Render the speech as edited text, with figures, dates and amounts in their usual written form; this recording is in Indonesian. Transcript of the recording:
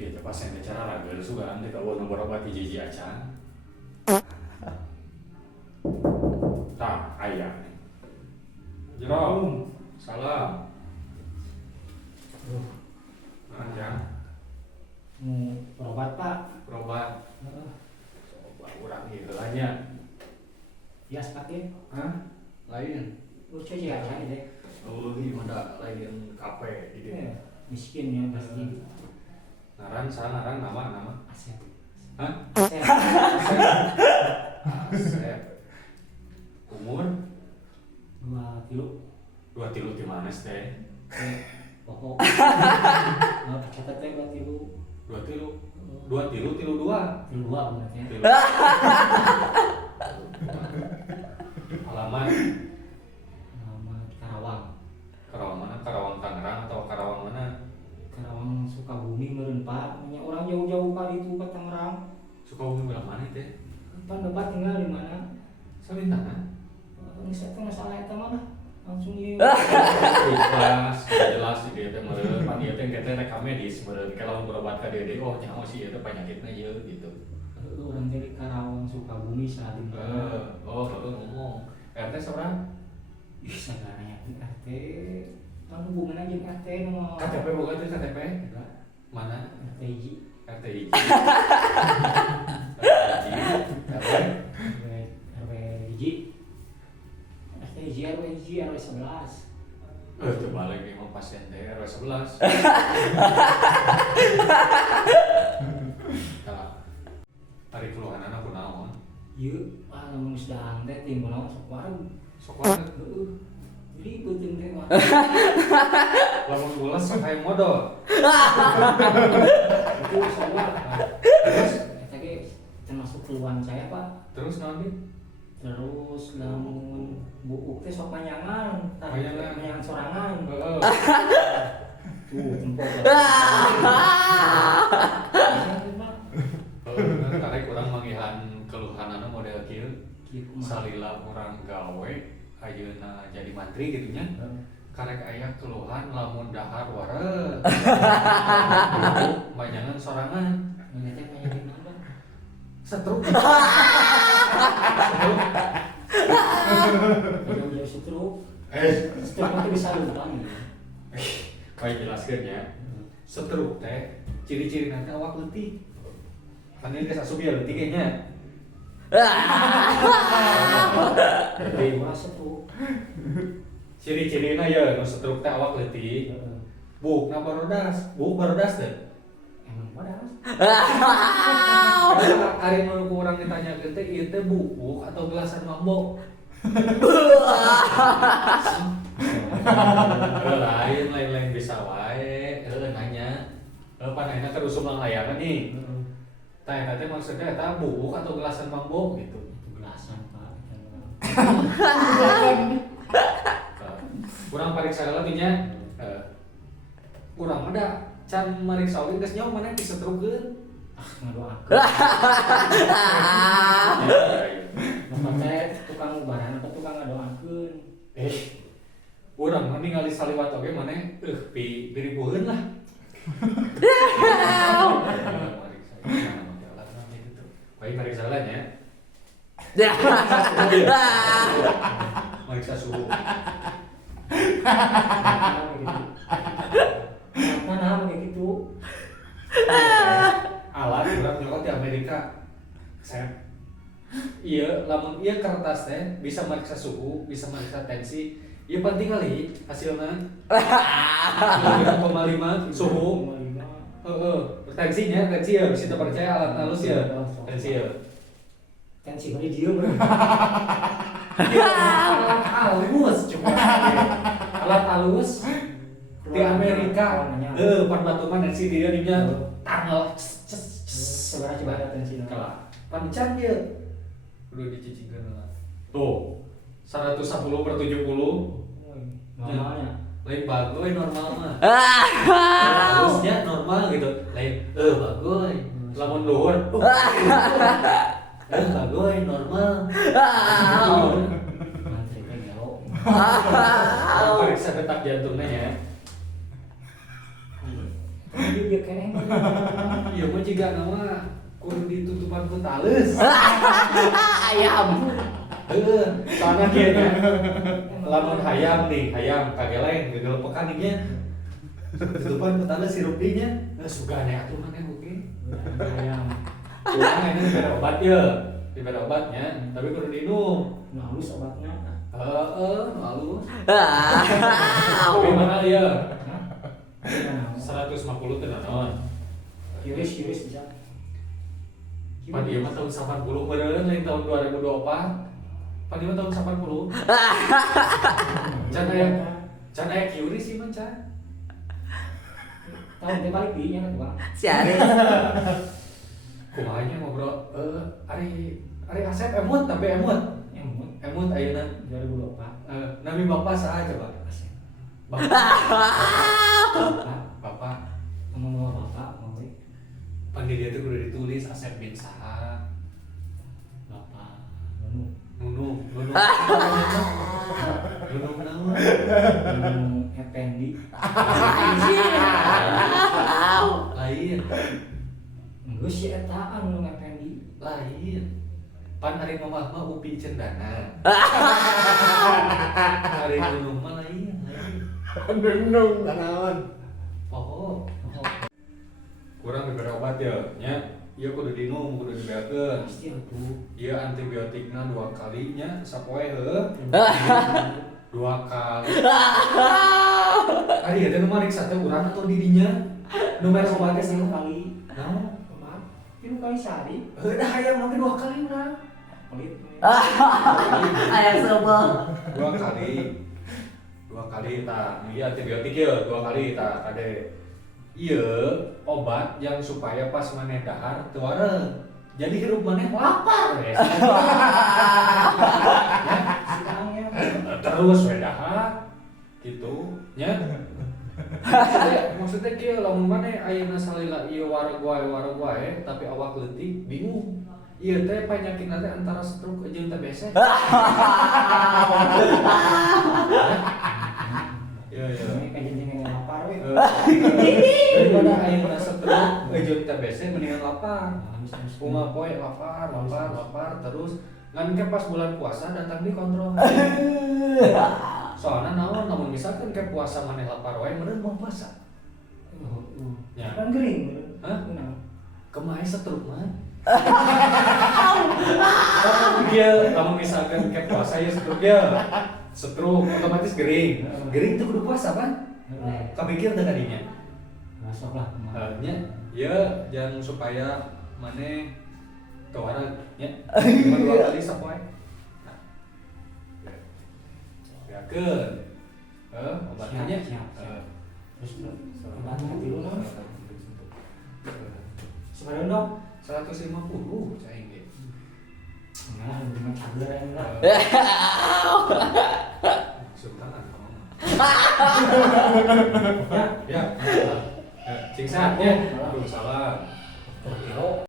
Iya, pas yang bicara lagu suka nanti kalau nomor obat di jiji acan. Tah, ayah. Jerong, salam. Aja. Berobat pak. Berobat. Coba kurang hilangnya. Bias pakai. Hah? Lain. Lucu aja aja deh. Oh, gimana lain kafe di dia. Miskin ya pasti. Ngaran nama. Asep. Hah? Asep. Asep. Umur 2 kilo. 2 di mana teh? Pokok. Catat teh 2 kilo. 2 tilu 2. Kilo 2 berarti. Tilu. Alamat Nama Karawang. Karawang mana? Karawang Tangerang atau Karawang mana? Karawang Sukabumi meureun pak. Banyak orang jauh-jauh kali itu ke Tangerang. Sukabumi belah mana teh? Pan debat tinggal di mana? Salintangan. Ini saya teh masalah eta mana? Langsung ieu. Jelas sih dia teh meureun pan ieu teh kita rek medis meureun kalau berobat ka dia oh nyaho sih ieu teh penyakitna ieu gitu. Orang dari Karawang Sukabumi saat ini. Ngomong. RT seberapa? Ih, sebenarnya RT. Kan hubungan aja RT nama. KTP bukan tuh KTP? Enggak. Mana? RT hiji. RT hiji. RT RW hiji. RT hiji, RW hiji, RW 11. coba lagi mau pasien teh RW 11. Hari keluhan anak kunaon? Ieu, lamun geus dahang teh timbul naon sok warung. Sok banget. Heeh. Ribet jeung teh mah. Lamun ulas sok hayang modal. Itu soalnya Terus eta ge termasuk keluhan saya, Pak. terus naon nih? Terus lamun buuk teh sok panjangan, panjangan sorangan. Heeh. Tuh, tempok. Karek urang mangihan keluhanana model kieu. Kieu Salila urang gawe ayeuna jadi mantri gitu nya. Karek aya keluhan lamun dahar waret. Banyangan sorangan. Ini teh penyakit naon? Stroke. Jauh-jauh stroke. Stroke itu bisa lutang. Baik jelaskeun ya. Stroke teh ciri-ciri nanti awak letih. Kan ini geus asup ya letih ge nya. Jadi mah stroke. Ciri-cirina ya nu stroke teh awak letih. Buukna barodas, buuk barodas teh. Emang padas. Ari nu urang ditanyakeun teh ieu teh buuk atau gelasan mambo? Lain bisa wae, nanya. Panahna keur usum layangan nih. Tah eta teh maksudnya eta buuk atau gelasan mambo gitu. Itu gelasan, Pak. Kurang pariksa lagi nya. Kurang ada can mariksa oge geus nyaho maneh disentrukeun. Ngadoakeun. Bapak teh tukang ubaran apa tukang ngadoakeun. Urang mah ningali saliwat oge maneh piribuheun lah. Baik mariksa lah nya. Mariksa suhu. Nah, kayak gitu. Alat urang nyokot di Amerika. Iya, lamun ieu kertas teh bisa mariksa suhu, bisa mariksa tensi. Ieu penting kali hasilna. 0,5 suhu. Tensinya, tensi ya, bisa percaya alat halus ya. Tensi ya. Tensi mah dia bro. Alat halus coba. Alat halus Di Amerika. Pan batuman tensi dia dinya tanggal. Seberapa coba tensi Kalah. Pancan dia. Udah dicicingkeun lah. Tuh. 110/70. Normalnya. Lain bagoy normal mah. Harusnya normal gitu. Lain bagoy. Lamun luhur. Bagoy normal. Mantri teh jauh. Periksa detak jantungnya ya. iya kene. Iya mah juga nama kudu ditutupan ku tales. Ayam. Soalnya kayaknya lamun hayam nih, hayam kageleng gegelepekan nya. Tutupan ku tales sirupnya. Sugane atuh maneh oke. Ayam. Kurang ini diberi obat ya, diberi obatnya, tapi kudu dinum. Nah, halus obatnya. Halus. Tapi mahal ya. 150 tuh naon. Kiris bisa. Pan ieu mah tahun 80 beneran lain tahun 2024. Pan ieu mah tahun 80. Can aya kiris sih mah can. Tahun teh balik di nya kan, Si Aris. Kumaha nya ngobrol ari Asep emut tapi emut ayeuna 2024. nami bapak saha coba? Bapak. Bapak. Ngomong bapak, mau Pan di dia tuh kudu ditulis Asep bin saha. bapak. Nunung naon? Nunung Effendi. Lain. Geus si eta Nunung Effendi. Lain. Pan hari mamah mah Upi Cendana. Hari Nunung mah lain. Nunung naon? Oh. Kurang diberi obat ya, nya. Ieu kudu dinum, kudu dibeakeun. Pasti atuh. Ieu antibiotikna 2 kalinya sapoe heuh. 2 kali. Ari eta nu mariksa teh urang atau dirinya? Nu mere obatnya Satu sih kali. naon? Obat. 3 kali sehari. Heuh hayam mah 2 kali urang. Pelit. Ayam sebel. 2 kali. 2 kali tah. Ieu antibiotik ya 2 kali tah kade. Ieu obat yang supaya pas maneh dahar teu wareg. Jadi hirup maneh lapar. Sidangnya. Terus we dahar gitu nya. Maksudnya kieu lamun maneh ayeuna salila ieu wareg wae tapi awak leutik bingung. Ieu teh panyakitna teh antara stroke jeung TBC. Iya. Ini kajian lapar we. Daripada ayeuna stroke jeung TBC mendingan lapar. Bunga poe lapar terus ngan ke pas bulan puasa datang di kontrol. Soalnya namun misalkan ke puasa maneh lapar wae meureun mau puasa. Ya. Kan gering. Hah? Kenapa? Kemae stroke mah. Kamu misalkan ke puasa ya stroke ya. Stroke otomatis gering. Gering itu kudu puasa kan? Kapikir teh tadinya. Masuk lah. Nya ya yang supaya maneh kewareg nya. Cuma 2 kali sapoe. Nah. Yakeun. Obatnya nya. Terus obatnya dulu non. Sekarang dong. 150 cai ge. Nah, cuma cager yang enggak. Sultan kamu. Ya. Ya. Cing sat ya. Aduh salah.